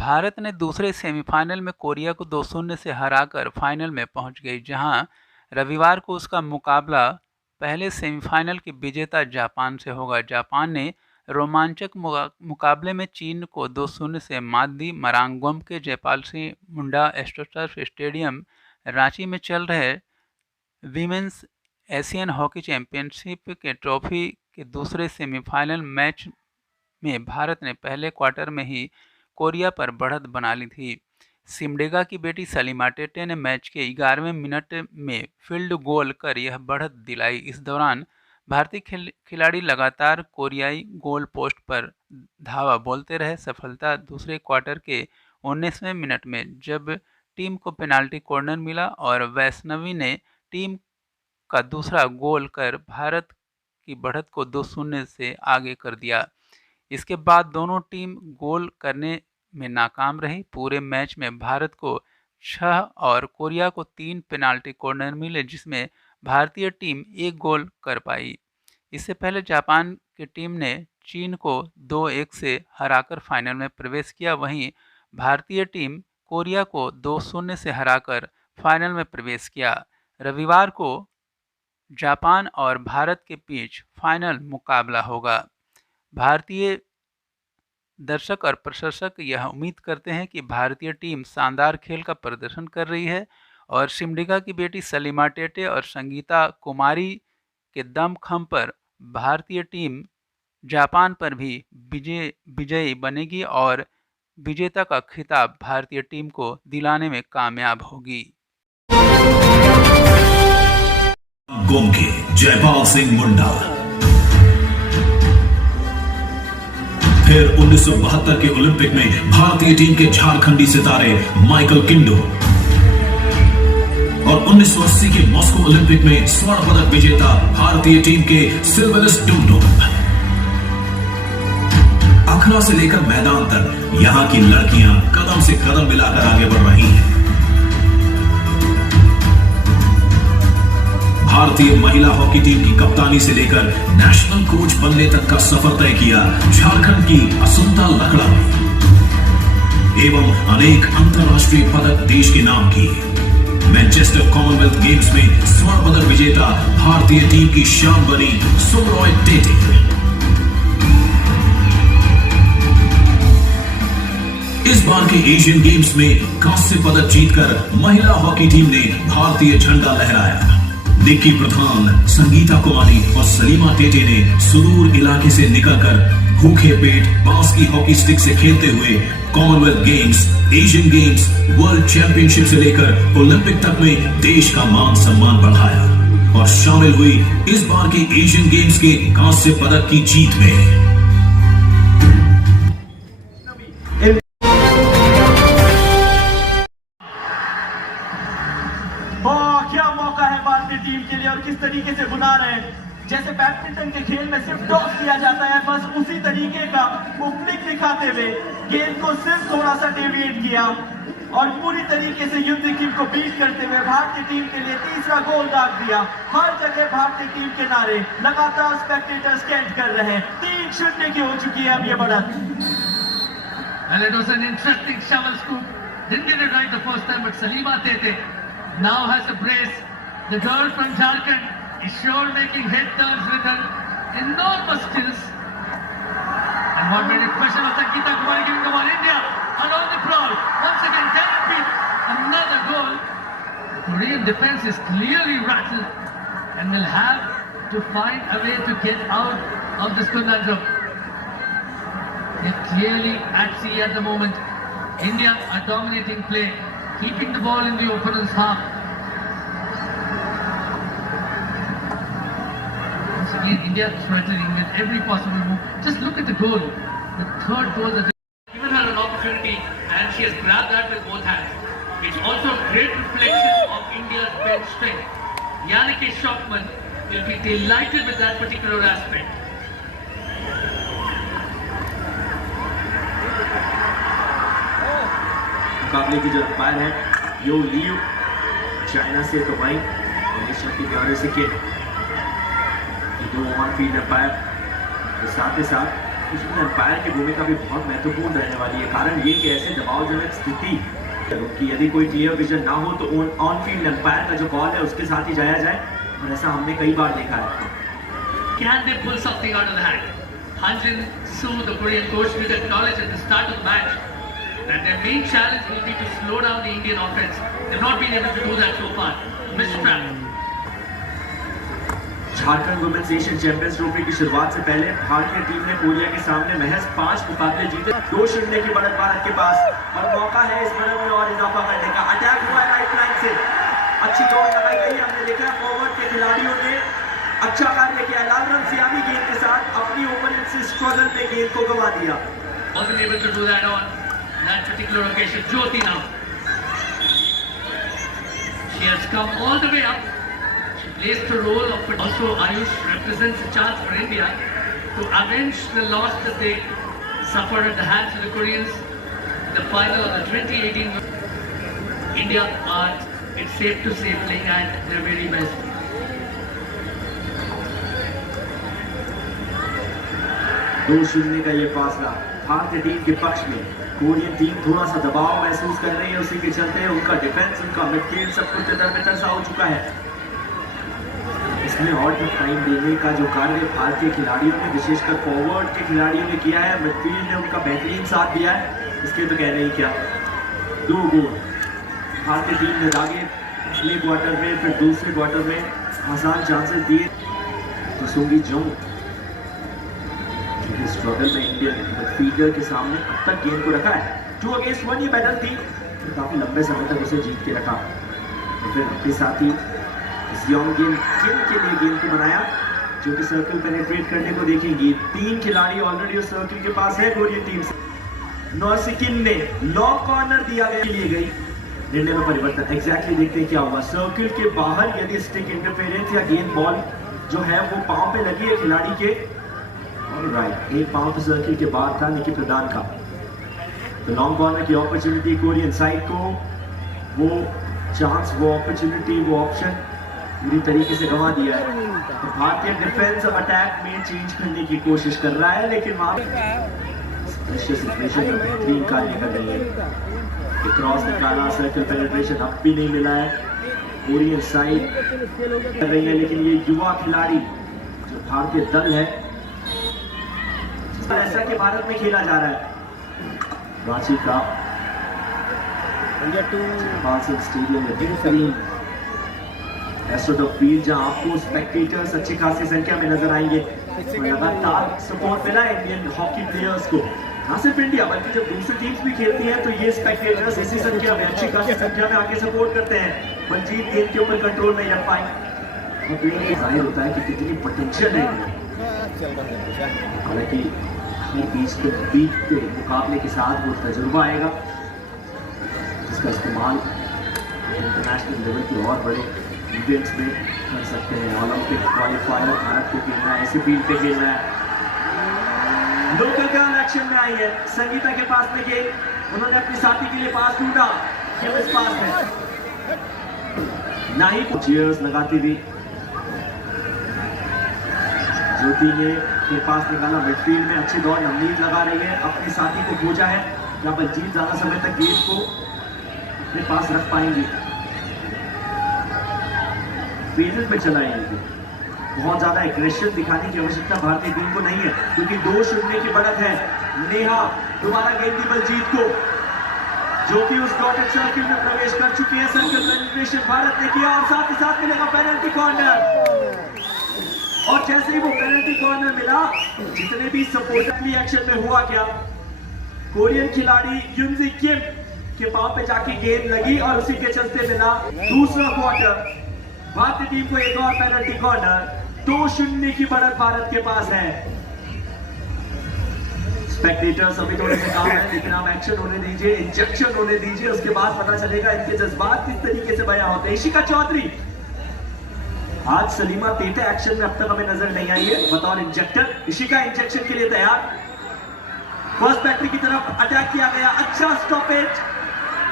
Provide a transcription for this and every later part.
भारत ने दूसरे सेमीफाइनल में कोरिया को 2-0 से हराकर फाइनल में पहुंच गई, जहां रविवार को उसका मुकाबला पहले सेमीफाइनल के विजेता जापान से होगा। जापान ने रोमांचक मुकाबले में चीन को 2-0 से मात दी। मरांगोम के जयपाल सिंह मुंडा एस्ट्रोटर्फ स्टेडियम रांची में चल रहे वीमेंस एशियन हॉकी चैंपियनशिप के ट्रॉफी के दूसरे सेमीफाइनल मैच में भारत ने पहले क्वार्टर में ही कोरिया पर बढ़त बना ली थी। सिमडेगा की बेटी सलीमा टेटे ने मैच के 11वें मिनट में फील्ड गोल कर यह बढ़त दिलाई। इस दौरान भारतीय खिलाड़ी लगातार कोरियाई गोल पोस्ट पर धावा बोलते रहे। सफलता दूसरे क्वार्टर के 19वें मिनट में, जब टीम को पेनाल्टी कॉर्नर मिला और वैष्णवी ने टीम का दूसरा गोल कर भारत की बढ़त को 2-0 से आगे कर दिया। इसके बाद दोनों टीम गोल करने में नाकाम रही। पूरे मैच में भारत को 6 और कोरिया को 3 पेनाल्टी कॉर्नर मिले, जिसमें भारतीय टीम 1 गोल कर पाई। इससे पहले जापान की टीम ने चीन को 2-1 से हराकर फाइनल में प्रवेश किया। वहीं भारतीय टीम कोरिया को 2-0 से हराकर फाइनल में प्रवेश किया। रविवार को जापान और भारत के बीच फाइनल मुकाबला होगा। भारतीय दर्शक और प्रशंसक यह उम्मीद करते हैं कि भारतीय टीम शानदार खेल का प्रदर्शन कर रही है और सिमडेगा की बेटी सलीमा टेटे और संगीता कुमारी के दमखम पर भारतीय टीम जापान पर भी विजयी बनेगी और विजेता का खिताब भारतीय टीम को दिलाने में कामयाब होगी। गोमके जयपाल सिंह मुंडा, फिर 1972 के ओलंपिक में भारतीय टीम के झारखंडी सितारे माइकल किंडो और 1980 के मॉस्को ओलंपिक में स्वर्ण पदक विजेता भारतीय टीम के सिल्वेस्टर डुमडुम। अखड़ा से लेकर मैदान तक यहां की लड़कियां कदम से कदम मिलाकर आगे बढ़ रही हैं। भारतीय महिला हॉकी टीम की कप्तानी से लेकर नेशनल कोच बनने तक का सफर तय किया झारखंड की असुंता लकड़ा ने, एवं अनेक अंतर्राष्ट्रीय पदक देश के नाम किए। मैनचेस्टर कॉमनवेल्थ गेम्स में स्वर्ण पदक विजेता भारतीय टीम की शान बनी सिमरा टेटे। इस बार के एशियन गेम्स में कांस्य पदक जीतकर महिला हॉकी टीम ने भारतीय झंडा लहराया। निक्की प्रधान, संगीता कुमारी और सलीमा टेटे ने सुदूर इलाके से निकलकर भूखे पेट बांस की हॉकी स्टिक से खेलते हुए Commonwealth games, Asian games, world championship से लेकर ओलंपिक तक में देश का मान सम्मान बढ़ाया और शामिल हुई इस बार के एशियन गेम्स के कांस्य पदक की जीत में। टीम के लिए और किस तरीके से बुला रहे हैं। जैसे बैडमिंटन के खेल में सिर्फ टॉस किया जाता है, बस उसी तरीके का वो फ्लिक दिखाते हुए गेंद को सिर्फ थोड़ा सा डेविएट किया और पूरी तरीके से युद्ध टीम को बीट करते हुए भारतीय टीम के लिए तीसरा गोल दाग दिया। हर जगह भारतीय टीम के नारे लगातार स्पेक्टेटर्स कैंट कर रहे हैं। 3-0 की हो चुकी है अब ये बढ़त। Well, it was an interesting shovel scoop. Didn't get it right the first time, but Salima Tete now has a brace. The girl from Jharkhand is sure making head turns with her enormous skills. And what made it special was Sangeeta Kumari giving the ball. India along the prowl. Once again, can it be another goal? The Korean defense is clearly rattled and will have to find a way to get out of this conundrum. They're clearly at sea at the moment. India are dominating play, keeping the ball in the opponent's half. Once again, India threatening with every possible move. Just look at the goal. The third goal that they given her an opportunity and she has grabbed that with both hands. It's also a great reflection of India's bench strength. Yannick Schockman will be delighted with that particular aspect. मुकाबले की जो umpire है यो Liu, China से तो भाई Malaysia के Barre से के, ये दो ओमान फील्ड अंपायर के साथ ही साथ उसमें अंपायर की भूमिका भी बहुत महत्वपूर्ण रहने वाली है। कारण ये कि ऐसे दबावजनक स्थिति कि यदि कोई क्लियर विजन ना हो तो ऑन फील्ड अंपायर का जो कॉल है उसके साथ ही जाया जाए, और ऐसा हमने कई बार देखा है। Can they pull something out of the hat? Hanjin Soo, the Korean coach, did acknowledge at the start of the match that their main challenge will be to slow down the Indian offense. They've not been able to do that so far. Mistrap. Jharkhand women's Asian champions trophy की शुरुआत से पहले भारतीय team ने Korea के सामने महज 5 मुकाबले जीते। 2-0 की बढ़त भारत के पास, और मौका है इस बढ़त में और इजाफा करने का। अटैक हुआ है राइट फ्लैंक से, अच्छी दौड़ लगाई गई। हमने देखा फॉरवर्ड के खिलाड़ियों ने अच्छा कार्य किया। लालरंग सियामी गेंद के साथ अपनी ओपोनेंट से स्ट्रगल में गेंद को गंवा दिया। Wasn't able to do that on that particular occasion. Jyoti now. She has come all the way up. She plays the role of, but also Ayush represents a chance for India to avenge the loss that they suffered at the hands of the Koreans in the final of the 2018. India are, it's safe to say, playing at their very best. दो शून्य का ये फासला भारतीय team के पक्ष में। Korean team थोड़ा सा दबाव महसूस कर रही है, उसी के चलते उनका डिफेंस, उनका मिडफील्ड सब कुछ तितर-बितर सा हो चुका है। इसमें और टाइम देने का जो कार्य भारतीय खिलाड़ियों ने, विशेषकर फॉरवर्ड के खिलाड़ियों ने किया है, मिडफील्ड ने उनका बेहतरीन साथ दिया है, इसके तो कहने ही क्या। 2 गोल भारतीय टीम ने दागे पहले क्वार्टर में, फिर दूसरे क्वार्टर में आसान चांसेस दिए तो सुंगी जोंग स्ट्रगल में इंडियन मिडफील्डर के सामने अब तक गेंद को रखा है। 2 अगेंस्ट 1 ये बैटल थी, तो काफी लंबे समय तक उसे जीत के रखा। तो फिर अपने साथ ही इस यंग गेंद के लिए गेंद को बनाया, जो कि सर्कल पेनिट्रेट करने को देखेंगे। 3 खिलाड़ी ऑलरेडी उस सर्कल के पास है कोरियन टीम से। नौसिकिन ने लॉन्ग कॉर्नर दिया गया, लिए गई, निर्णय में परिवर्तन। एग्जैक्टली देखते हैं क्या हुआ। सर्कल के बाहर यदि स्टिक इंटरफेरेंस या गेंद बॉल जो है वो पांव पे लगी है खिलाड़ी के, राइट, एक पांव तो सर्किल के बाद था निकी प्रधान का। तो लॉन्ग कॉर्नर की अपॉर्चुनिटी कोरियन साइड को, वो चांस, वो अपॉर्चुनिटी, वो ऑप्शन पूरी तरीके से गंवा दिया है। तो भारतीय डिफेंस अब अटैक में चेंज करने की कोशिश कर रहा है, लेकिन वहां सिचुएशन में बेहतरीन कार्य कर रही है। क्रॉस निकाला, सर्कल पेनिट्रेशन अब भी नहीं मिला है। कोरियन साइड कर रही है, लेकिन ये युवा खिलाड़ी जो भारतीय दल है, ऐसा कि भारत में खेला जा रहा है। रांची का स्टेडियम में बेहतरीन फील्ड, जहां आपको स्पेक्टेटर्स अच्छी खासी संख्या में नजर आएंगे। लगातार सपोर्ट मिला है इंडियन हॉकी प्लेयर्स को, ना सिर्फ इंडिया बल्कि जब दूसरी टीम्स भी खेलती हैं तो ये स्पेक्टेटर्स इसी संख्या में, अच्छी खासी संख्या में आके सपोर्ट करते हैं। बलजीत गेंद के ऊपर कंट्रोल नहीं रख पाए, जाहिर होता है कि कितनी पोटेंशियल है। हालांकि बीच के मुकाबले के साथ वो तजुर्बा आएगा, जिसका इस्तेमाल इंटरनेशनल लेवल के और बड़े इवेंट्स में कर सकते हैं। ओलंपिक क्वालिफायर भारत को खेलना है, ऐसे फील्ड पे खेलना है। लोकल गर्ल एक्शन में आई है, संगीता के पास में गेंद, उन्होंने अपने साथी के लिए पास ढूंढा, इस पास में नहीं चीयर्स लगाती हुई ज्योति ने के पास निकाला, मिडफील्ड में अच्छी दौड़ नवनीत लगा रही है, अपने साथी को खोजा है। क्या बलजीत ज्यादा समय तक गेंद को अपने पास रख पाएंगे? फेजेस में चलाएंगे, बहुत ज्यादा एग्रेशन दिखाने की आवश्यकता भारतीय टीम को नहीं है, क्योंकि 2-0 की बढ़त है। नेहा दोबारा गेंद दी बलजीत को, जो कि उस डॉटेड सर्किल में प्रवेश कर चुकी है। सर्किल पेनिट्रेशन भारत ने किया, और साथ ही साथ मिलेगा पेनल्टी कॉर्नर। और जैसे ही वो पेनल्टी कॉर्नर मिला, जितने भी सपोर्टिवली एक्शन में हुआ क्या, कोरियन खिलाड़ी युनजी किम के पांव पे जाके गेंद लगी, और उसी के चलते मिला दूसरा क्वार्टर। भारतीय टीम को एक और पेनल्टी कॉर्नर। 2-0 की बढ़त भारत के पास है। स्पेक्टेटर्स अभी थोड़े से काम है, लेकिन आप एक्शन होने दीजिए, इंजेक्शन होने दीजिए, उसके बाद पता चलेगा इनके जज्बात किस तरीके से बयां होते हैं। इशिका चौधरी, आज सलीमा तेटे एक्शन में अब तक हमें नजर नहीं आई है बतौर इंजेक्टर। इशिका इंजेक्शन के लिए तैयार। फर्स्ट बैटरी की तरफ अटैक किया गया, अच्छा स्टॉपेज,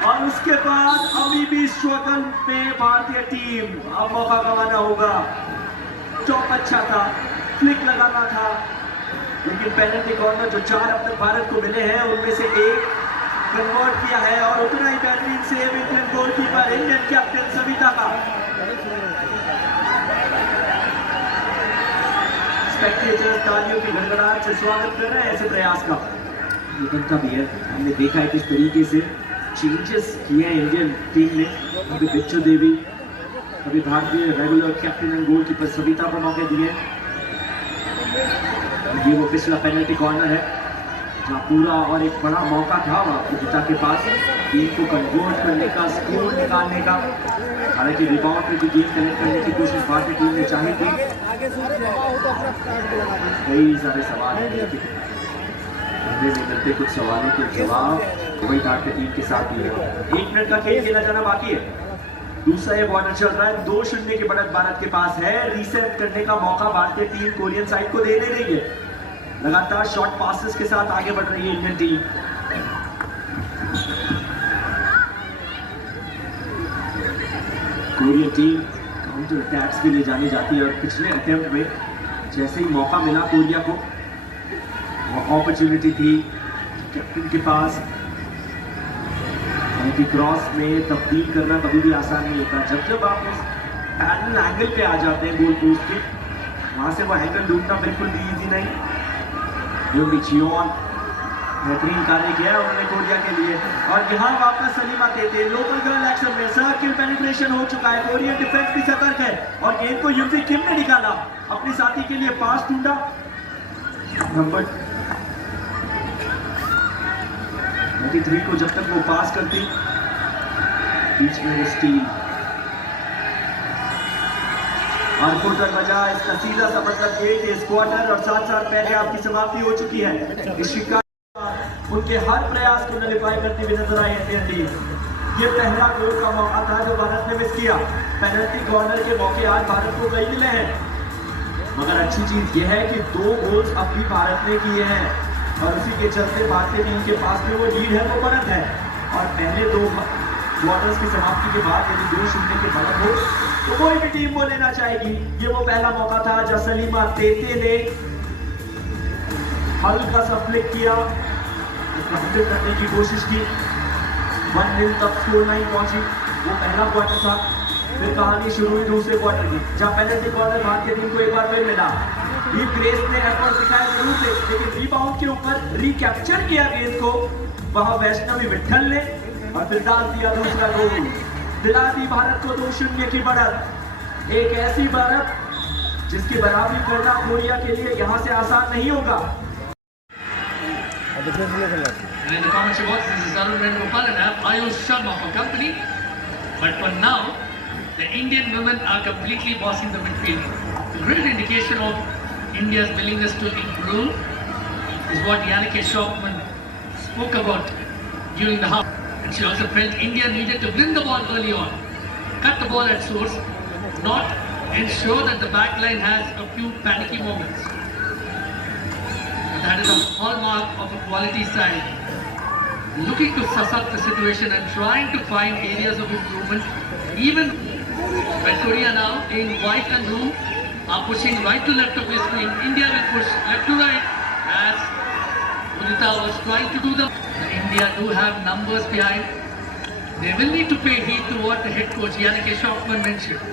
और उसके बाद अभी भी स्ट्रगल में भारतीय टीम। अब मौका गंवाना होगा। टॉप अच्छा था, फ्लिक लगाना था, लेकिन पेनल्टी कॉर्नर जो 4 अब तक भारत को मिले हैं उनमें से एक कन्वर्ट किया है और उतना ही बेहतरीन save Indian goalkeeper Indian captain Savita का। स्पेक्टेटर्स तालियों की गड़गड़ाहट से स्वागत कर रहे हैं ऐसे प्रयास का। ये बनता भी है, हमने देखा है किस तरीके से चेंजेस किए हैं इंडियन टीम ने। अभी बिच्छू देवी, अभी भारतीय regular captain and goalkeeper Savita को मौके दिए। ये वो पिछला पेनल्टी कॉर्नर है जहाँ पूरा और एक बड़ा मौका था विजेता के पास गेम को कन्वर्ट करने का, स्कोर निकालने का। हालांकि रिबाउंड पे भी गेम कनेक्ट करने की कोशिश भारतीय टीम ने चाही थी। कई सारे सवाल हैं लेकिन मिलते कुछ सवालों के जवाब वही भारतीय टीम के साथ दिए। 1 मिनट का खेल खेला जाना बाकी है। दूसरा ये क्वार्टर चल रहा है, 2-0 की बढ़त भारत के पास है। रीसेट करने का मौका भारतीय टीम कोरियन साइड को दे रही है। लगातार शॉर्ट पासेस के साथ आगे बढ़ रही है Indian team. Korean team counter attacks के लिए जानी जाती है और पिछले अटेम्प्ट में जैसे ही मौका मिला कोरिया को, वो अपॉर्चुनिटी थी कैप्टन के पास। कि क्रॉस में तब्दील करना कभी भी आसान नहीं होता। जब आप उस पैरेलल एंगल पे आ जाते हैं गोल पोस्ट के, वहां से वो एंगल ढूंढना बिल्कुल भी इजी नहीं। बेहतरीन कार्य किया है उन्होंने कोरिया के लिए। और यहाँ वापस सलीमा तेते लोकल गर्ल एक्शन में सर्किल पेनिट्रेशन हो चुका है। कोरियन डिफेंस भी सतर्क है और गेंद को यूजी किम ने निकाला, अपने साथी के लिए पास ढूंढा। नंबर 93 को जब तक वो पास करती, बीच में स्टील और फुटर बजा। इसका सीधा सा मतलब ये कि इस क्वार्टर और साथ पहले आपकी समाप्ति हो चुकी है। इस शिकार उनके हर प्रयास को नलिफाई करती हुई नजर आई इंडियन टीम। ये पहला गोल का मौका था जो भारत ने मिस किया। पेनल्टी कॉर्नर के मौके आज भारत को कई मिले हैं, मगर अच्छी चीज ये है कि 2 गोल्स अब भी भारत ने किए हैं और उसी के चलते भारतीय टीम के पास में वो लीड है, वो बढ़त है। और पहले 2 क्वार्टर्स की समाप्ति के बाद यदि 2-0 की बढ़त हो तो कोई भी टीम वो लेना चाहेगी। ये वो पहला मौका था जब सलीमा तेते ने हल्का सा फ्लिक किया, करने की कोशिश की। 1-0 तक स्कोर लाइन पहुंची। वो पहला क्वार्टर था। फिर कहानी शुरू हुई दूसरे क्वार्टर की, जहां पेनल्टी कॉर्नर भारतीय टीम को एक बार फिर मिला। डीप ग्रेस ने एफर्ट दिखाया जरूर थे, लेकिन रिबाउंड के ऊपर रिकैप्चर किया गेंद को वहां वैष्णवी विट्ठल ने और फिर डाल दिया दूसरा गोल। दिला दी भारत को 2-0 की बढ़त। एक ऐसी बढ़त जिसकी बराबरी करना कोरिया के लिए यहां से आसान नहीं होगा। And in the commentary box, this is Arun Gopal and Ayush Sharma for company. But for now, the Indian women are completely bossing the midfield. A great indication of India's willingness to improve is what Yannicke Shopman spoke about during the half. And she also felt India needed to win the ball early on, cut the ball at source, not ensure that the back line has a few panicky moments. That is a hallmark of a quality side. Looking to suss up the situation and trying to find areas of improvement. Even when Korea now in white and blue are pushing right to left of the screen, India will push left to right as Udita was trying to do them. India do have numbers behind. They will need to pay heed to what the head coach Yannicke Shopman mentioned.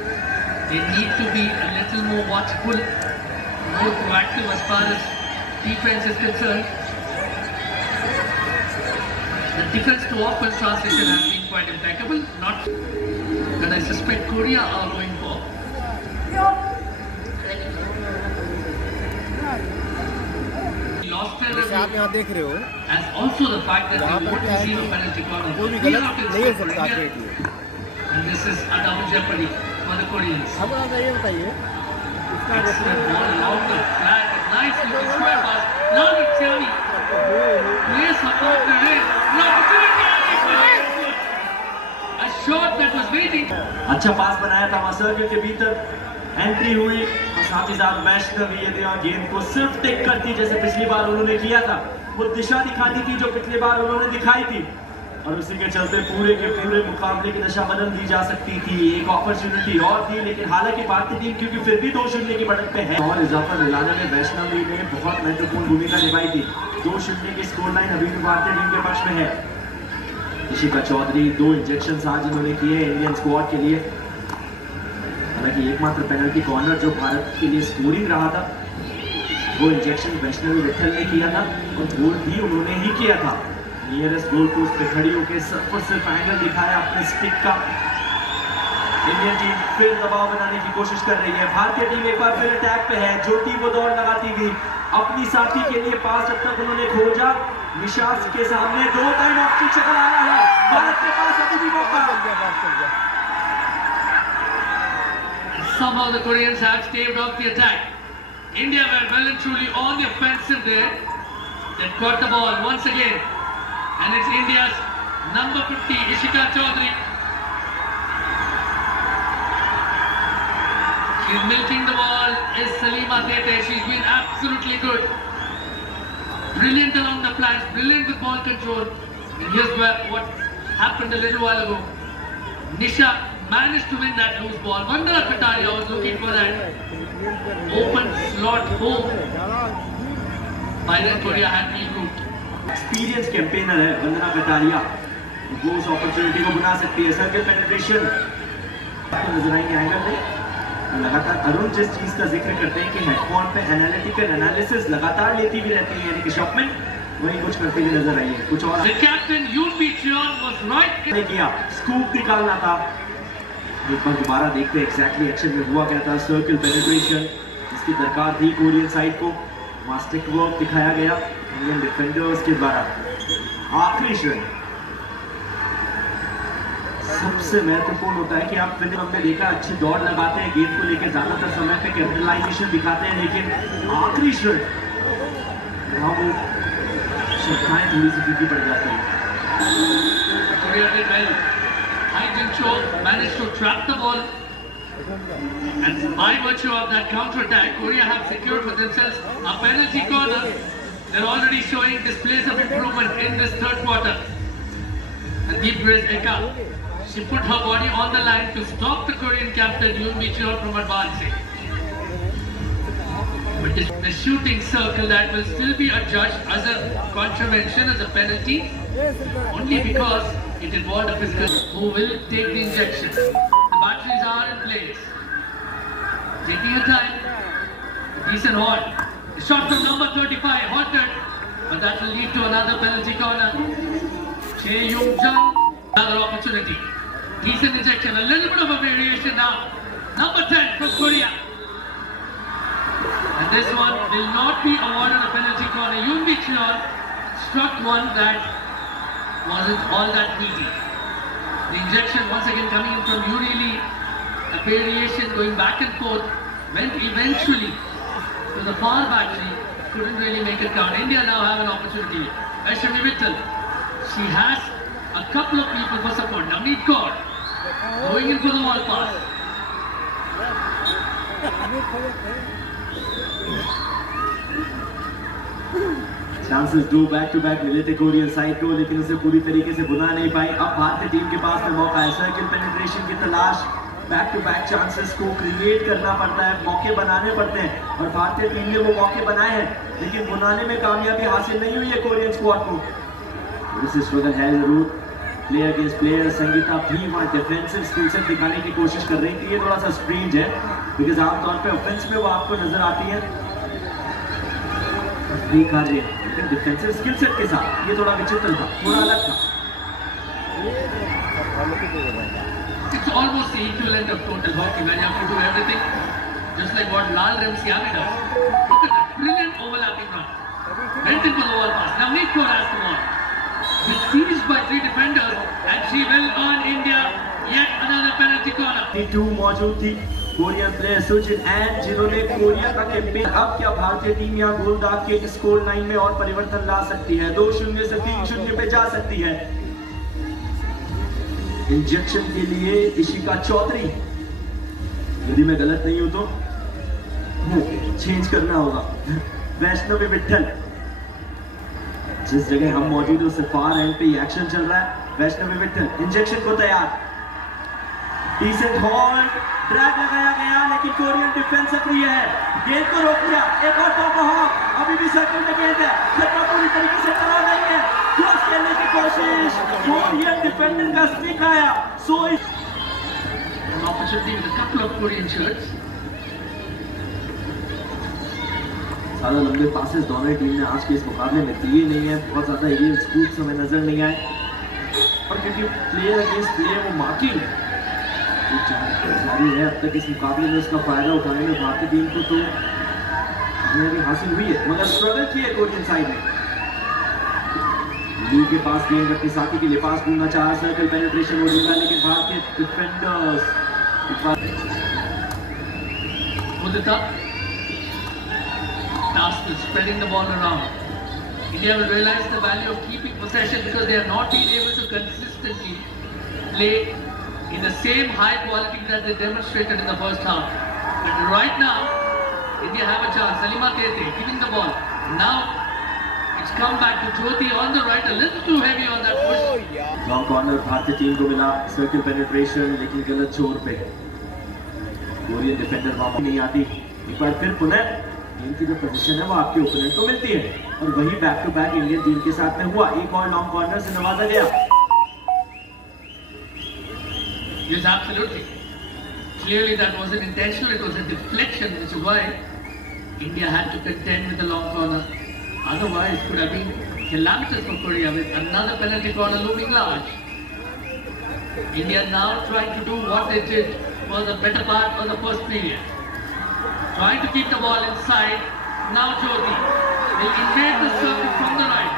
They need to be a little more watchful, more proactive as far as defense is concerned. The defense to offense transition has been quite impeccable. Not, and I suspect Korea are going for. Lost their आप यहाँ देख रहे हो, as also the fact that they won't receive a penalty corner. कोई भी गलत नहीं हो सकता आपके लिए। And this is a double jeopardy for the Koreans. अब आप ये बताइए, इसका It's the ball out of flat, nice little square pass. Now it's Tiani. Yes, above the rim. A shot that was waiting. अच्छा पास बनाया था circle के भीतर, एंट्री हुई और साथ ही साथ वैष्णवी यदि और गेंद को सिर्फ टिक करती जैसे पिछली बार उन्होंने किया था, वो दिशा दिखानी थी जो पिछली बार उन्होंने दिखाई थी। और उसी के चलते पूरे के पूरे मुकाबले की दशा बदल दी जा सकती थी। एक अपॉर्चुनिटी और थी, लेकिन हालांकि भारतीय टीम क्योंकि फिर भी 2-0 की बढ़त पे है और इजाफा दिलाने में वैष्णवी ने बहुत महत्वपूर्ण भूमिका निभाई थी। 2-0 की स्कोर लाइन अभी भी भारतीय टीम के पक्ष में है। इशिका चौधरी 2 इंजेक्शन आज इन्होंने किए इंडियन स्क्वाड के लिए। हालांकि एकमात्र पेनल्टी कॉर्नर जो भारत के लिए स्कोरिंग रहा था वो इंजेक्शन वैष्णवी विठल ने किया था और गोल भी उन्होंने ही किया था। नियरेस्ट गोल पोस्ट पे खड़ी होकर सिर्फ और सिर्फ एंगल दिखाया अपने स्टिक का। इंडियन टीम फिर दबाव बनाने की कोशिश कर रही है। भारतीय टीम एक बार फिर अटैक पे है। ज्योति वो दौड़ लगाती गई अपनी साथी के लिए, पास जब तक उन्होंने खोजा निशास के सामने 2 टाइम ऑप्शन चक्कर आया है। भारत के पास अभी भी मौका। Somehow the Koreans have staved off the attack. India were well and truly on the offensive there. They caught the ball once again. And it's India's number 50, Ishika Chaudhary. She's milking the ball, is Salima Tete. She's been absolutely good. Brilliant along the flanks, brilliant with ball control. And here's what happened a little while ago. Nisha managed to win that loose ball. Vandana Kataria was looking for that open slot home. By then Korea had regrouped. Experience campaigner है वंदना कटारिया, वो उस opportunity को बना सकती है। Circle penetration आपको नजर आएंगे एंगल में। लगातार अरुण जिस चीज का जिक्र करते हैं कि हेडफोन पे एनालिटिकल एनालिसिस लगातार लेती भी रहती है, यानी कि शॉपमैन वही कुछ करते हुए नजर आई है। कुछ और The captain Yoonbi Cheon was right. ने किया, स्कूप निकालना था। एक बार दोबारा देखते हैं एग्जैक्टली एक्शन में हुआ क्या था। सर्कल पेनिट्रेशन जिसकी दरकार थी कोरियन साइड को, मास्टिक वर्क दिखाया गया इंडियन डिफेंडर्स के द्वारा। आखिरी श्रेणी सबसे महत्वपूर्ण होता है कि आप फिर हमने देखा अच्छी दौड़ लगाते हैं, गेंद को लेकर ज्यादातर समय पे कैपिटलाइजेशन दिखाते हैं, लेकिन आखिरी श्रेणी वहां वो शक्तियां थोड़ी सी फीकी पड़ जाती है। Korea did well. Hai Jin-cho managed to trap the ball. And by virtue of that counter-attack, Korea have secured for themselves a penalty corner. They're already showing displays of improvement in this third quarter. And Deep Grace Eka, she put her body on the line to stop the Korean captain Yoonbi Cheon from advancing. But the shooting circle that will still be adjudged as a contravention, as a penalty, only because it involved a physical. Who will take the injection? The batteries are in place. Taking her time. Decent hold. Shot from number 35, halted. But that will lead to another penalty corner. Chae Young-jung, another opportunity. Decent injection. A little bit of a variation now. Number 10 from Korea. And this one will not be awarded a penalty corner. Yoonbi Cheon struck one that wasn't all that needy. The injection once again coming in from Yuri Lee. A variation going back and forth. Went eventually to the far battery. Couldn't really make it count. India now have an opportunity. Vaishnavi Vittal. She has a couple of people for support. Navneet Kaur going in for the wall pass. Chances दो back to back मिले थे Korean side को, लेकिन उसे पूरी तरीके से बुना नहीं पाई। अब भारतीय टीम के पास में मौका है सर्किल पेनिट्रेशन की तलाश। बैक टू बैक चांसेस को क्रिएट करना पड़ता है, मौके बनाने पड़ते हैं और भारतीय टीम ने वो मौके बनाए हैं, लेकिन बुनाने में कामयाबी हासिल नहीं हुई है कोरियन स्क्वाड को। उसे स्ट्रगल है जरूर। प्लेयर अगेंस्ट प्लेयर संगीता भी वहाँ डिफेंसिव स्किल सेट दिखाने की कोशिश कर रही थी। ये थोड़ा सा स्ट्रेंज है बिकॉज आमतौर पे ऑफेंस में वो आपको नजर आती है कार्य, लेकिन डिफेंसिव स्किल सेट के साथ ये थोड़ा विचित्र था, थोड़ा अलग था। It's almost the equivalent of total hockey when you have to do everything just like what Lal Remsiani does. Look at that brilliant overlapping run. Went in for the wall pass. Navneet Kaur has the ball. Besieged by 3 defenders, and she will earn India yet another penalty corner. 2 मौजूद थी Korean player Sujit and जिन्होंने Korea का campaign. अब क्या भारतीय team यहाँ गोल दाग के स्कोर लाइन में और परिवर्तन ला सकती है? 2-0 से 3-0 पे जा सकती है। इंजेक्शन के लिए इशिका चौधरी, यदि मैं गलत नहीं हूं तो चेंज करना होगा। वैष्णवी विठल, जिस जगह हम मौजूद हैं उससे फार एंड पे एक्शन चल रहा है। वैष्णवी विट्ठल इंजेक्शन को तैयार, डिसेंट होल्ड, ड्रैग लगाया गया लेकिन कोरियन डिफेंस सक्रिय है, गेंद को रोक दिया, एक और टॉप हॉक, अभी भी सर्कल में गेंद है, खतरा पूरी तरीके से चला नहीं है, क्रॉस खेलने की कोशिश, कोरियन डिफेंडर का स्टिक आया, सो An opportunity with a couple of Korean shirts. ज्यादा लंबे पासेस दोनों टीम ने आज के इस मुकाबले में दिए नहीं है, बहुत ज्यादा ये स्कूप्स हमें नजर नहीं आए, और क्योंकि प्लेयर अगेंस्ट प्लेयर वो मार्किंग जारी है अब तक इस मुकाबले में, उसका फायदा उठाने में भारतीय टीम को तो कामयाबी हासिल हुई है, मगर स्ट्रगल की है कोरियन साइड ने। ली के पास गेंद अपने साथी के लिए पास ढूंढना चाहा, सर्कल पेनिट्रेशन वो ढूंढा लेकिन भारतीय defenders Task is spreading the ball around. India will realize the value of keeping possession because they have not been able to consistently play in the same high quality that they demonstrated in the first half. But right now, India have a chance. Salima Tete giving the ball. Now, it's come back to Jyoti on the right, a little too heavy on that push. Long corner भारतीय team को मिला, circle penetration लेकिन गलत छोर पे, Korean defender वापस नहीं आती, एक बार फिर पुनः गेंद की जो पोजीशन है वो आपके ओपोनेंट को मिलती है, और वही back to back Indian team के साथ में हुआ, एक और लॉन्ग कॉर्नर से नवाजा गया। Yes, absolutely. Clearly that wasn't intentional, it was a deflection, which is why India had to contend with the long corner. Otherwise, it could have been calamitous for Korea with another penalty corner looming large. India now trying to do what they did for the better part of the first period. Trying to keep the ball inside. Now Jyoti will invade the circle from the right.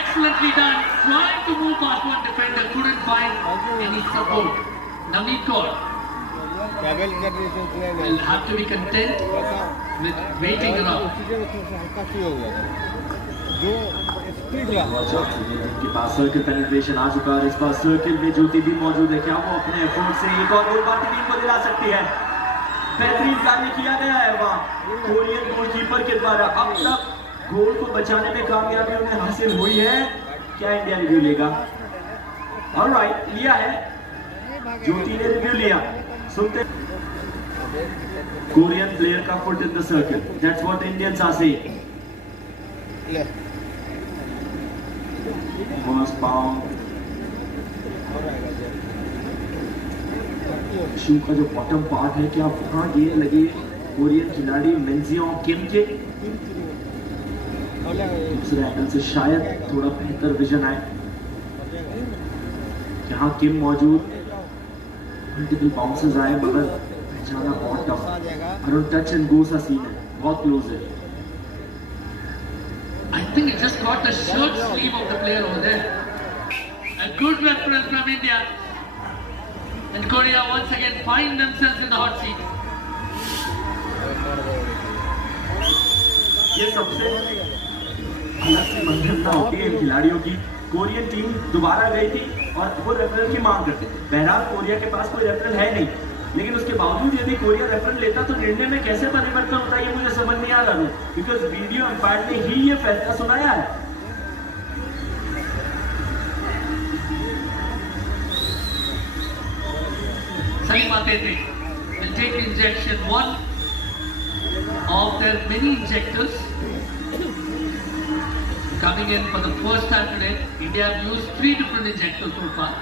Excellently done. Trying to move past one defender. Couldn't find any support. Navneet Kaur will have to be content with waiting around. के पास circle penetration आ चुका है, इस बार circle में ज्योति भी मौजूद है, क्या वो अपने एफर्ट से एक और गोल भारतीय टीम को दिला सकती है? बेहतरीन कार्य किया गया है वहाँ कोरियन गोलकीपर के द्वारा, अब तक गोल को बचाने में कामयाबी उन्हें हासिल हुई है, क्या इंडिया रिव्यू लेगा? ऑलराइट, लिया है, ज्योति ने रिव्यू लिया, सुनते कोरियन प्लेयर का foot in the circle, that's what Indians are saying. First पाउंड शू का जो बॉटम पार्ट है, क्या वहां ये लगी कोरियन खिलाड़ी मेंजियों किम के दूसरे एंगल से शायद थोड़ा बेहतर विजन आए, यहाँ किम मौजूद, मल्टीपल बाउंसेस आए मगर पहचाना बहुत tough, around touch and go सा सीन है, बहुत क्लोज है। I think it just caught the shirt sleeve of the player over there. A good reference from India. And Korea once again find themselves in the hot seat. ये सबसे अलग सी मंथनता होती है इन खिलाड़ियों की। कोरियन टीम दोबारा गई थी और वो रेफरल की मांग करते थे। बहरहाल कोरिया के पास कोई रेफरल है नहीं, लेकिन उसके बावजूद यदि कोरिया रेफरल लेता तो निर्णय में कैसे परिवर्तन होता है ये मुझे समझ नहीं आ रहा है, बिकॉज वीडियो अंपायर ने ही ये फैसला सुनाया है। Salima Tete will take injection, one of their many injectors coming in for the first time today. India have used 3 different injectors so far.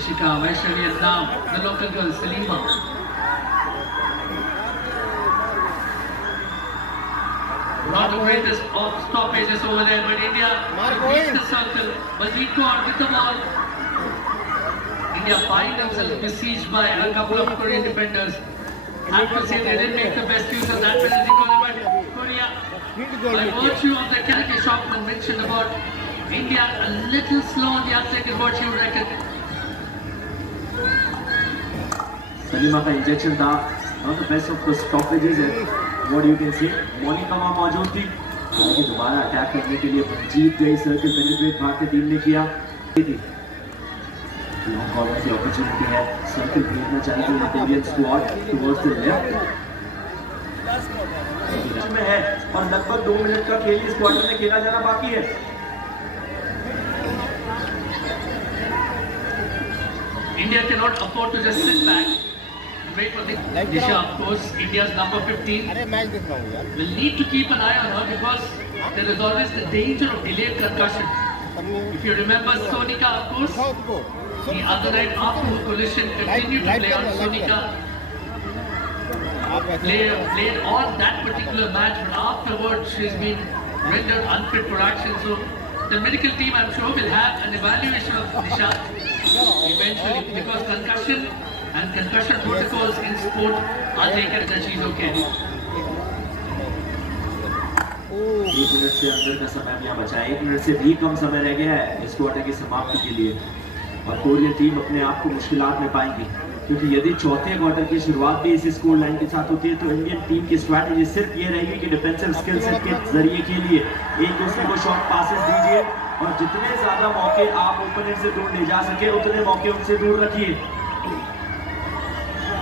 Ishika, Vaishnavi and now the local girl Salima. Not the greatest of stoppages over there, but India beats the circle. Baljeet Kaur with the ball. India find themselves besieged by a couple of Korean defenders. I have to say they didn't make the best use of that penalty corner, but Korea, by virtue of the Kalke Shopman mentioned about India a little slow on the uptake is what you reckon. Salima का injection था, not the best of the stoppages है, what you can say। Monika वहाँ मौजूद थी, हालांकि दोबारा attack करने के लिए जीत गई, सर्कल पेनिट्रेट भारतीय टीम ने किया। लॉन्ग कॉर्नर की अपॉर्चुनिटी है, सर्कल भेजना चाहिए Indian squad towards the left में है और लगभग 2 मिनट का खेल इस क्वार्टर में खेला जाना बाकी है। India cannot afford to just sit back and wait for the Disha, of course, India's number 15. अरे मैच देख रहा हूँ यार. Will need to keep an eye on her because there is always the danger of delayed concussion. If you remember Sonika, of course, the other night after the collision continued to play on Sonika. Played on that particular match, but afterwards she's been rendered unfit for action. So the medical team, I'm sure, will have an evaluation of Disha eventually, because concussion and concussion protocols in sport are taken that she's okay. 1 minute से अंदर का समय भी यहाँ बचा है. 1 minute से भी कम समय रह गया है इस क्वार्टर की समाप्ति के लिए, और कोरियन टीम अपने आप को मुश्किलात में पाएंगी, क्योंकि यदि चौथे क्वार्टर की शुरुआत भी इस स्कोर लाइन के साथ होती है तो इंडियन टीम की स्ट्रैटेजी सिर्फ ये रहेगी कि डिफेंसिव स्किल सेट के जरिए के लिए एक दूसरे को शॉर्ट पासेस दीजिए, और जितने ज्यादा मौके आप ओपोनेंट से दूर ले जा सके उतने मौके उनसे दूर रखिए.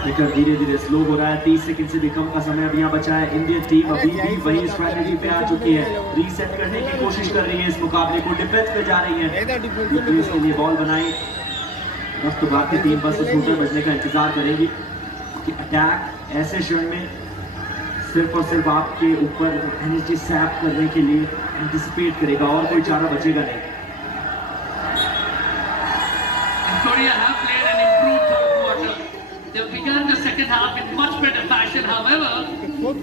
लेकिन धीरे धीरे स्लो हो रहा है. 30 सेकंड से भी कम का समय अभी यहाँ बचा है. इंडियन टीम अभी भी वही स्ट्रैटेजी पे आ चुकी है. रीसेट करने की कोशिश कर रही है इस मुकाबले को. डिफेंस पे जा रही है. डिफेंस के लिए बॉल बनाई. तो भारतीय टीम बस शूटर बजने का इंतजार करेगी कि अटैक ऐसे क्षण में सिर्फ और सिर्फ आपके ऊपर एनर्जी सैप करने के लिए एंटिसिपेट करेगा, और कोई चारा बचेगा नहीं. Korea have played an improved third quarter. They have begun the second half in much better fashion. However,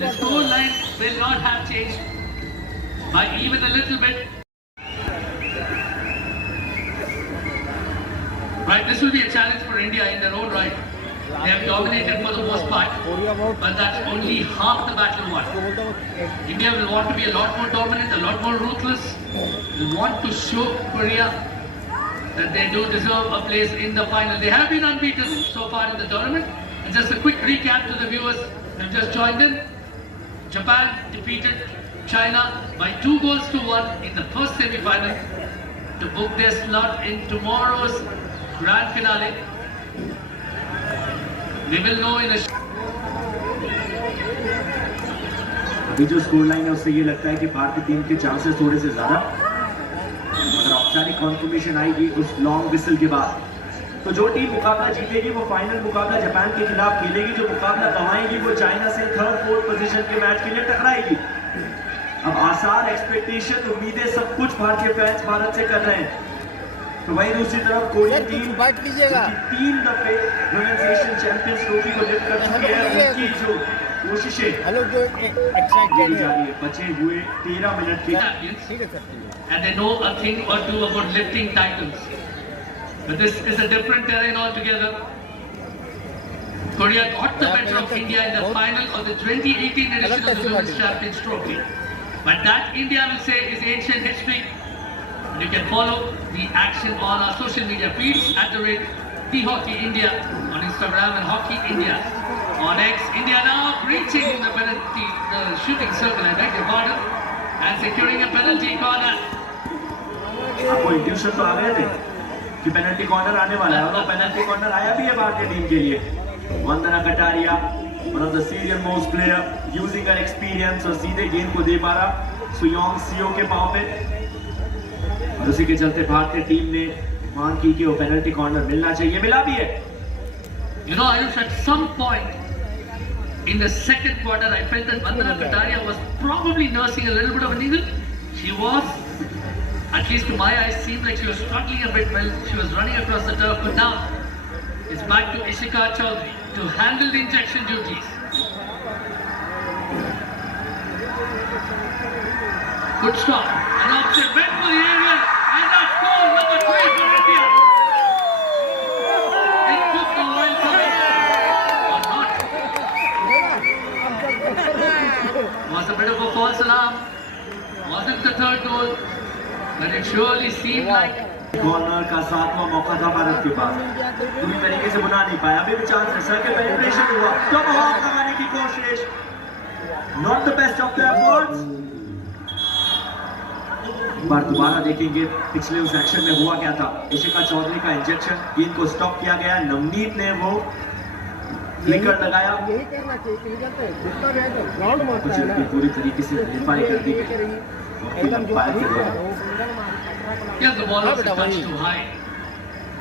the scoreline will not have changed by even a little bit. Right, this will be a challenge for India in their own right. They have dominated for the most part, but that's only half the battle won. India will want to be a lot more dominant, a lot more ruthless. They want to show Korea that they do deserve a place in the final. They have been unbeaten so far in the tournament. And just a quick recap to the viewers who have just joined in. Japan defeated China by 2-1 in the first semi-final to book their slot in tomorrow's grand finale. We will know in a अभी जो score line है उससे ये लगता है कि भारतीय team के चांसेस थोड़े से ज्यादा, अगर औपचारिक कॉन्फर्मेशन आएगी उस लॉन्ग विसल के बाद, तो जो टीम मुकाबला जीतेगी वो फाइनल मुकाबला जापान के खिलाफ खेलेगी. जो मुकाबला गंवाएगी वो चाइना से 3rd-4th पोजीशन के मैच के लिए टकराएगी. अब आसान एक्सपेक्टेशन, उम्मीदें सब कुछ भारतीय फैंस भारत से कर रहे हैं. तो वहीं दूसरी तरफ कोरियन टीम 3 दफे वुमेन्स एशियन चैंपियंस ट्रॉफी को लिफ्ट कर चुकी है. उनकी जो कोशिशें जारी है. बचे हुए 13 मिनट की, and they know a thing or two about lifting titles. But this is a different terrain altogether. Korea got the better of India in the final of the 2018 edition of the Women's Champions Trophy. But that India will say is ancient history. And you can follow the action on our social media feeds @PHockeyIndia on Instagram and Hockey India on X. India now breaching the penalty, the shooting circle, I beg your pardon, and securing a penalty corner. आपको intuition तो आ गए थे कि penalty corner आने वाला है, और वो पेनल्टी कॉर्नर आया भी है भारतीय टीम के लिए. Vandana Kataria, one of the serial most player, using her experience, और सीधे गेंद को दे पा रहा सुयोंग सियो के पांव पे, और उसी के चलते भारतीय टीम ने मांग की कि वो पेनल्टी कॉर्नर मिलना चाहिए. मिला भी है. You know, Ayush, at some point in the second quarter, I felt that Vandana Kataria was probably nursing a little bit of a needle. She was, at least to my eyes, seemed like she was struggling a bit while she was running across the turf. But now, it's back to Ishika Chaudhary to handle the injection duties. Good stop. An option went for the area, and that's goal number 3 for India. It took a while coming, or not. Was a bit of a false alarm. Wasn't the 3rd goal, but it surely seemed like. Corner का 7वां मौका था भारत के पास, पूरी तरीके से बुना नहीं पाया. अभी भी चांस है. सर के पेनिट्रेशन हुआ, टॉप हाफ लगाने की कोशिश, not the best of the efforts. बार दोबारा देखेंगे पिछले उस एक्शन में हुआ क्या था. इशिका चौधरी का इंजेक्शन, गेंद को स्टॉप किया गया. नवनीत ने वो फ्लिकर लगाया, कुछ पूरी तरीके से वेरीफाई कर दी गई. Yeah, the ball was touched too high.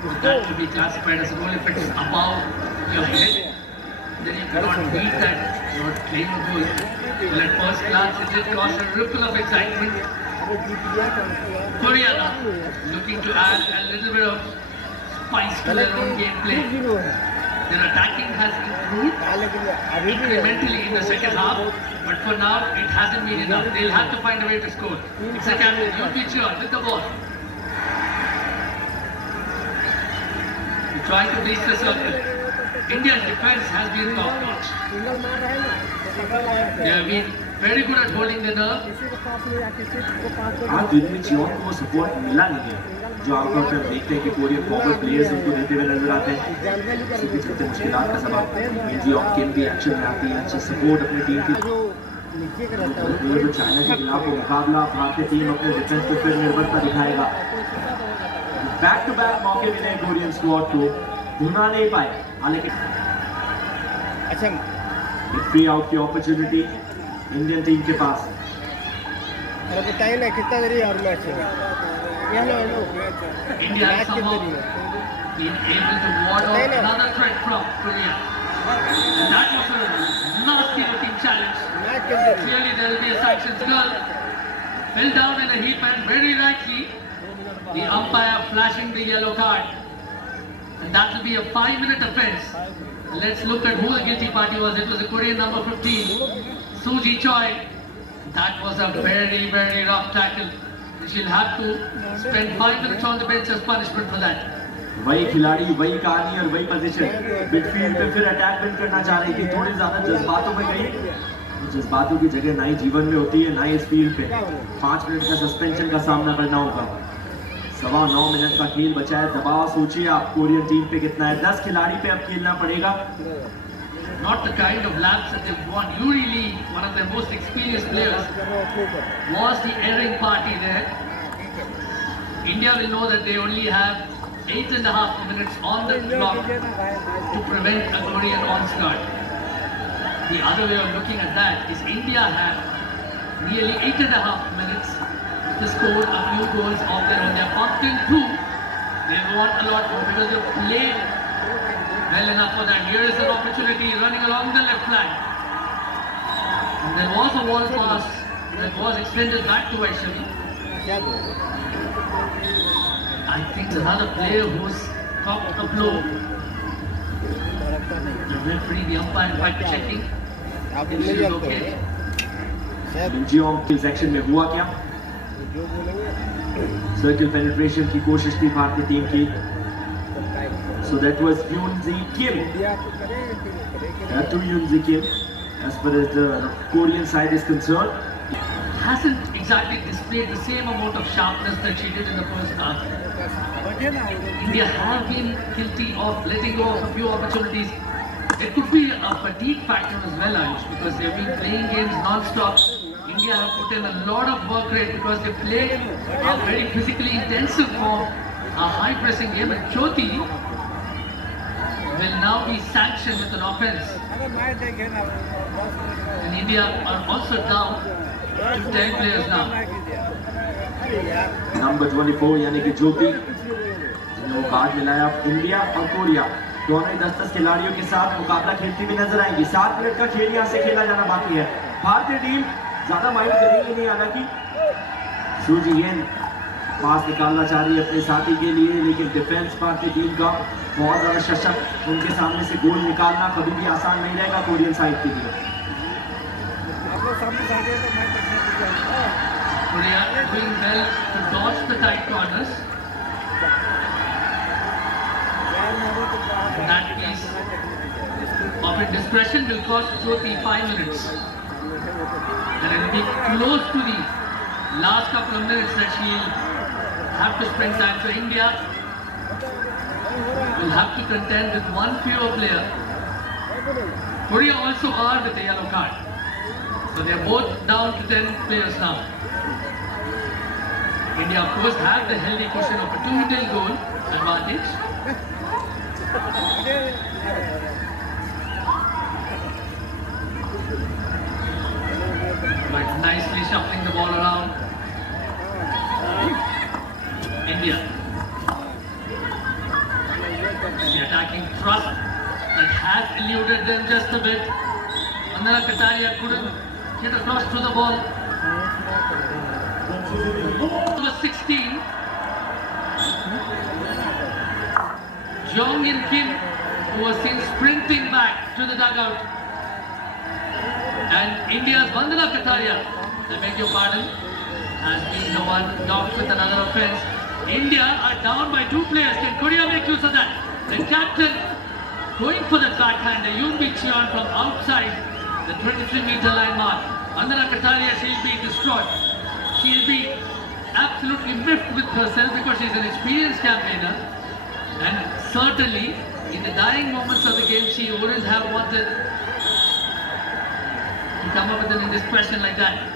So that will be classified as a goal if it is above your head. Then you cannot beat that or claim a goal. Well, at first glance, it did cause a ripple of excitement. Korea now looking to add a little bit of spice to their own gameplay. Their attacking has improved incrementally in the second half, but for now it hasn't been enough. They'll have to find a way to score. It's a captain, you'll be cheered with the ball. He's trying to breach the circle. India's defense has been top notch. They have been very good at holding the nerve. आज दिन में Xeon को support मिला नहीं है जो आमतौर पर हम देखते हैं कि कोरियन फॉरवर्ड प्लेयर्स उनको देते हुए नजर आते हैं इसी के चलते मुश्किलात का सबब जियोन के भी एक्शन में आती है अच्छा सपोर्ट अपनी टीम की जो चाइना के खिलाफ मुकाबला भारतीय टीम अपने डिफेंस पे फिर निर्भरता दिखाएगा बैक टू बैक मौके मिले कोरियन स्क्वाड को भुना नहीं पाए हालांकि अच्छा फ्री आउट की अपॉर्चुनिटी इंडियन टीम के पास अरे बताइए ना कितना देरी और मैच है hello India has somehow been able to ward off another threat from Korea. And that was a nasty looking challenge. Clearly there will be a sanctions girl. Fell down in a heap and very rightly the umpire flashing the yellow card. And that will be a 5-minute offence. Let's look at who the guilty party was. It was the Korean number 15, Suji Choi. That was a very, very rough tackle. She'll have to spend 5 minutes on the bench as punishment for that. वही खिलाड़ी वही कहानी और वही position midfield पे फिर attack build करना चाह रही थी थोड़ी ज्यादा जज्बातों में गई जज्बातों की जगह ना ही जीवन में होती है ना ही इस फील्ड पे 5 मिनट का सस्पेंशन का सामना करना होगा 9.25 मिनट का खेल बचा है दबाव सोचिए आप कोरियन टीम पे कितना है 10 खिलाड़ी पे अब खेलना पड़ेगा Not the kind of laps that they've won. Yuri Lee, one of their most experienced players, was the erring party there. India will know that they only have 8.5 minutes on the clock to prevent a Korean onslaught. The other way of looking at that is India have nearly 8.5 minutes to score a few goals of their own. They're pumping through. They want a lot more because they've played well enough for that. Here is an opportunity running along the left flank. And there was a wall pass that was extended back to Vaishali. I think another player who's copped a blow. The referee, the umpire, in fact, checking. If she is okay. जियोन के section में हुआ क्या circle penetration की कोशिश थी भारतीय team की So that was Yoon-ji Kim. To Yoon-ji Kim, as far as the Korean side is concerned. Hasn't exactly displayed the same amount of sharpness that she did in the first half. India have been guilty of letting go of a few opportunities. It could be a fatigue factor as well, Ayush, because they've been playing games non-stop. India have put in a lot of work rate because they play a very physically intensive form, a high-pressing game, and Jyoti will now be sanctioned with an offence. And India are also down to 10 players now. Number 24 यानी कि ज्योति जिन्हें वो card मिलाया India और Korea दोनों ही 10-10 खिलाड़ियों के साथ मुकाबला खेलती हुई नजर आएंगी 7 मिनट का खेल यहाँ से खेला जाना बाकी है भारतीय टीम ज्यादा माइंड करेगी नहीं हालांकि सूजी गेंद पास निकालना चाह रही है अपने साथी के लिए लेकिन डिफेंस भारतीय टीम का बहुत ज्यादा सशक्त उनके सामने से गोल निकालना कभी भी आसान नहीं रहेगा कोरियन साइड के लिए Korea doing well to dodge the tight corners. That piece of indiscretion will cost Jyoti 5 minutes. And it will be close to the last couple of minutes that she'll have to spend time. So India will have to contend with one fewer player. Korea also are with a yellow card. So they are both down to 10 players now. India of course have the healthy cushion of a 2-0 goal advantage. But nicely shuffling the ball around. India. eluded them just a bit. Andhra Kataria couldn't get across to the ball. Number 16. Jong In Kim, who was seen sprinting back to the dugout. And India's Vandana Kataria, I beg your pardon, has been the one docked with another offence. India are down by 2 players. Can Korea make use of that? The captain going for the backhander, Yoon Bi Cheon from outside the 23-meter line mark. Vandana Kataria, she'll be destroyed. She'll be absolutely miffed with herself because she's an experienced campaigner. And certainly, in the dying moments of the game, she wouldn't have wanted to come up with an indiscretion like that.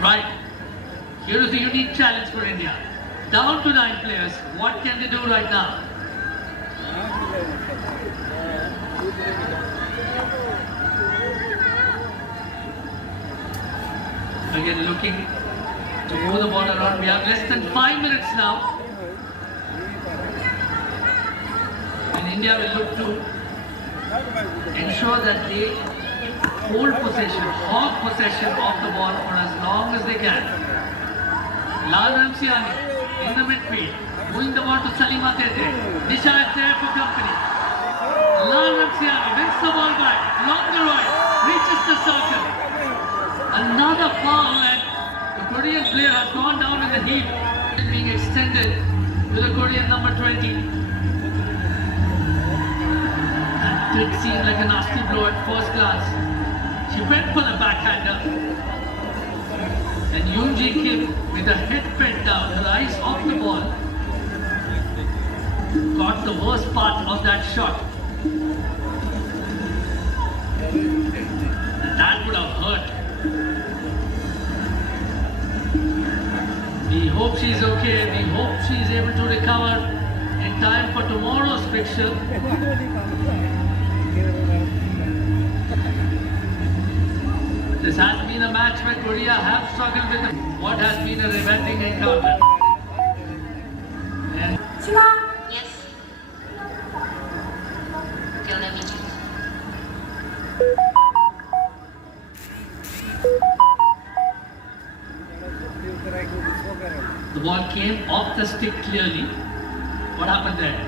Right. Here is the unique challenge for India. Down to 9 players. What can they do right now? Again, looking to move the ball around. We have less than 5 minutes now. And India will look to ensure that they hold possession, hog possession of the ball for as long as they can. Lal Ramsiani in the midfield, moving the ball to Salima Tete. Disha is there for company. Lal Ramsiani wins the ball back, along the right, reaches the circle. Another foul, and the Korean player has gone down in the heap, being extended to the Korean number 20. That did seem like a nasty blow at first glance. She went for the backhander. And Yoon Ji Kim, with her head bent down, her eyes off the ball, got the worst part of that shot. And that would have hurt. We hope she's okay. We hope she's able to recover in time for tomorrow's fixture. This has been a match where Korea have struggled with what has been a riveting encounter. And Yes. Okay, let me check. the ball came off the stick clearly. What happened there?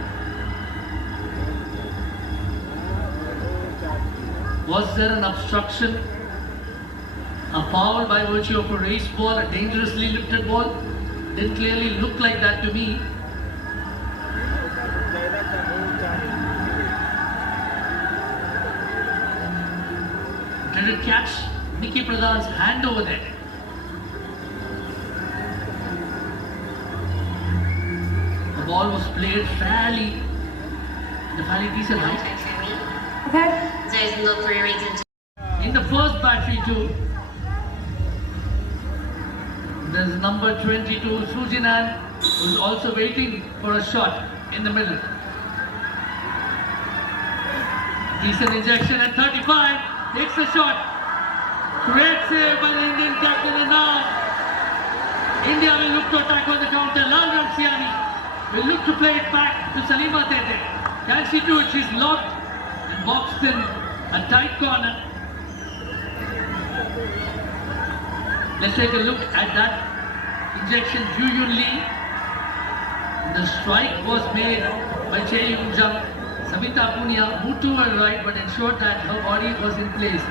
Was there an obstruction? A foul by virtue of a raised ball, a dangerously lifted ball? Didn't clearly look like that to me. Did it catch Nikki Pradhan's hand over there? The ball was played fairly decent height. Okay. There is no clear reason to. In the first battery too, there's number 22, Sujinan, who's also waiting for a shot in the middle. Decent injection at 35, takes a shot. Great save by the Indian captain, and now India will look to attack on the counter. Lal Ramsiani will look to play it back to Salima Tete. Can she do it? She's locked and boxed in a tight corner. Let's take a look at that injection. Ju Yun Lee. The strike was made by Chae Yoon Jung. Samita Punia moved to her right but ensured that her body was in place.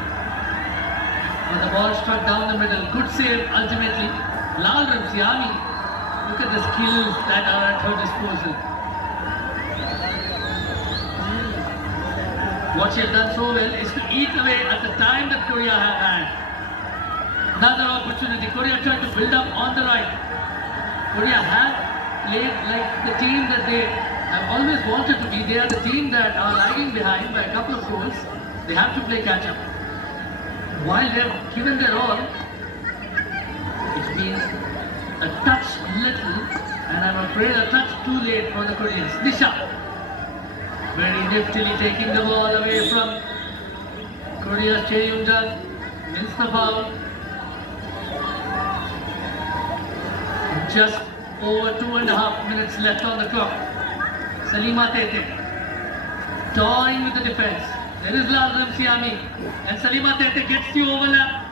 But the ball struck down the middle. Good save ultimately. Lal Ramsiani, look at the skills that are at her disposal. What she has done so well is to eat away at the time that Korea have had. Another opportunity. Korea tried to build up on the right. Korea have played like the team that they have always wanted to be. They are the team that are lagging behind by a couple of goals. They have to play catch up. While they have given their all, it's been a touch little, and I'm afraid a touch too late for the Koreans. Disha, very niftily taking the ball away from Korea's Chae Yoon Jung, wins the foul. Just over 2.5 minutes left on the clock. Salima Tete. toying with the defense. There is Lazim Siami, and Salima Tete gets the overlap.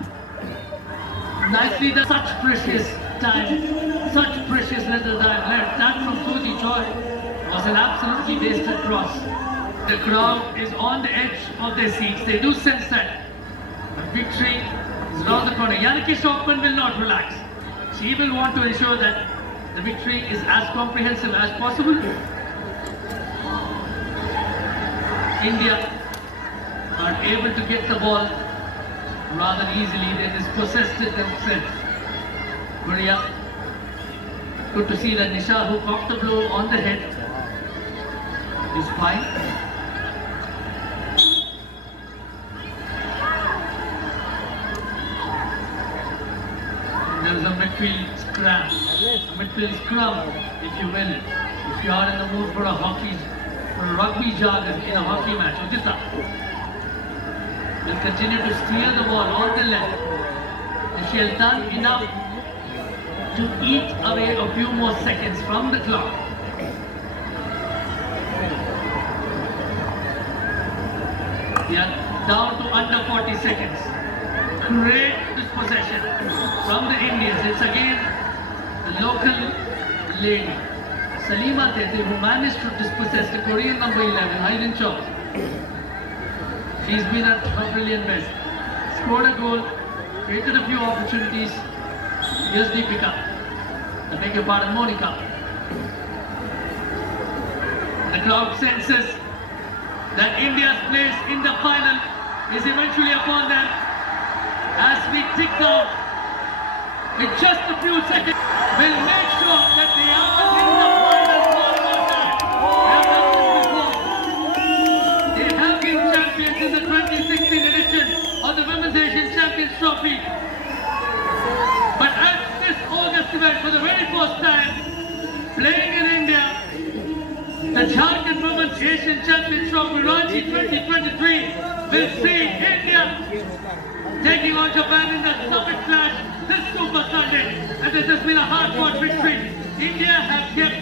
Nicely done. Such precious time, such precious little time left. That from Suji Choi was an absolutely wasted cross. The crowd is on the edge of their seats. They do sense that victory is around the corner. Janaki Shopman will not relax. She will want to ensure that the victory is as comprehensive as possible. India are able to get the ball rather easily. They dispossessed it themselves. Korea, good to see that Nisha, who caught the blow on the head, is fine. There is a midfield scrum, if you will. If you are in the mood for a rugby jargon in a hockey match. Udita will continue to steer the ball on the left, and she has done enough to eat away a few more seconds from the clock. We are down to under 40 seconds. Great dispossession from the Indians. It's again the local lady, Salima Tete, who managed to dispossess the Korean number 11, Haydn Chok. She's been at her brilliant best. Scored a goal, created a few opportunities. Here's Deepika. I beg your pardon, Monica. The crowd senses that India's place in the final is eventually upon them. As we tick down, in just a few seconds, we'll make sure that they are in the final one more time. They have been champions in the 2016 edition of the Women's Asian Champions Trophy. But at this August event, for the very first time, playing in India, the Jharkhand Women's Asian Champions Trophy Ranchi 2023 will see India taking on Japan in the Summit Clash this Super Sunday. And this has been a hard-fought victory. India has kept